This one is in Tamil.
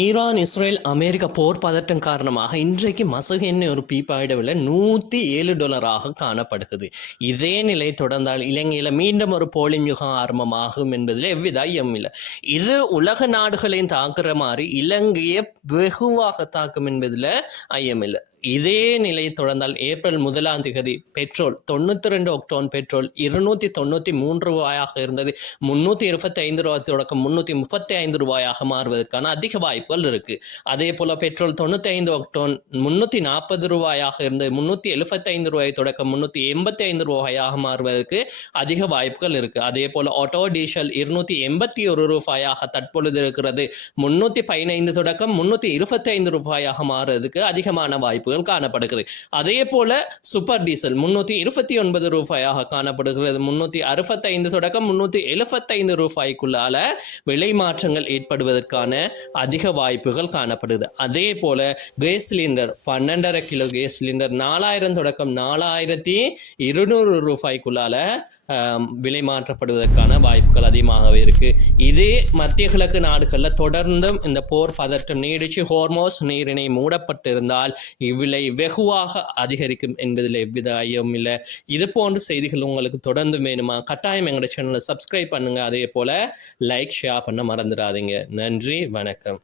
ஈரான், இஸ்ரேல், அமெரிக்க போர் பதட்டம் காரணமாக இன்றைக்கு மசகு எண்ணெய் ஒரு பீப்பாயிட விலை $107 காணப்படுகிறது. இதே நிலை தொடர்ந்தால் இலங்கையில் மீண்டும் ஒரு போலிங் யுகம் ஆரம்பமாகும் என்பதில் எவ்வித ஐயம் இல்லை. இது உலக நாடுகளையும் தாக்குற மாதிரி இலங்கையை வெகுவாக தாக்கும் என்பதில் ஐயமில்லை. இதே நிலை தொடர்ந்தால் ஏப்ரல் 1 பெட்ரோல் 92 ஒக்டோன் பெட்ரோல் $293 இருந்தது 325 தொடக்கம் $335 மாறுவதற்கான அதிக வாய்ப்புகள் இருக்கு. அதே போல பெட்ரோல் 95 ஒக்டோன் $340 இருந்தது $375 தொடக்கம் $385 மாறுவதற்கு அதிக வாய்ப்புகள் இருக்கு. அதே போல ஆட்டோ டீசல் $281 தற்பொழுது இருக்கிறது. 315 தொடக்கம் $325 மாறுவதற்கு அதிகமான வாய்ப்புகள் காணப்படுகிறது. அதே போல சூப்பர் டீசல் $329 காணப்படுகிறது. 365 தொடக்கம் $375 விலை மாற்றங்கள் ஏற்படுவதற்கான அதிக வாய்ப்புகள் காணப்படுது. அதே போல gas cylinder 12.5 kilo gas cylinder 4000 தொடக்கம் $4200 விலை மாற்றப்படுவதற்கான வாய்ப்புகள் அதிகமாகவே இருக்கு. இதே மத்திய கிழக்கு நாடுகளில் தொடர்ந்தும் இந்த போர் பதட்டம் நீடிச்சு ஹோர்மோஸ் நீரிணை மூடப்பட்டிருந்தால் இவ்விலை வெகுவாக அதிகரிக்கும் என்பதில் எவ்வித ஐயமும் இல்லை. இது போன்ற செய்திகள் உங்களுக்கு தொடர்ந்து வேணுமா? கட்டாயம் எங்களோட சேனலை சப்ஸ்கிரைப் பண்ணுங்க. அதே போல லைக் ஷேர் பண்ண மறந்துடாதீங்க. நன்றி, வணக்கம்.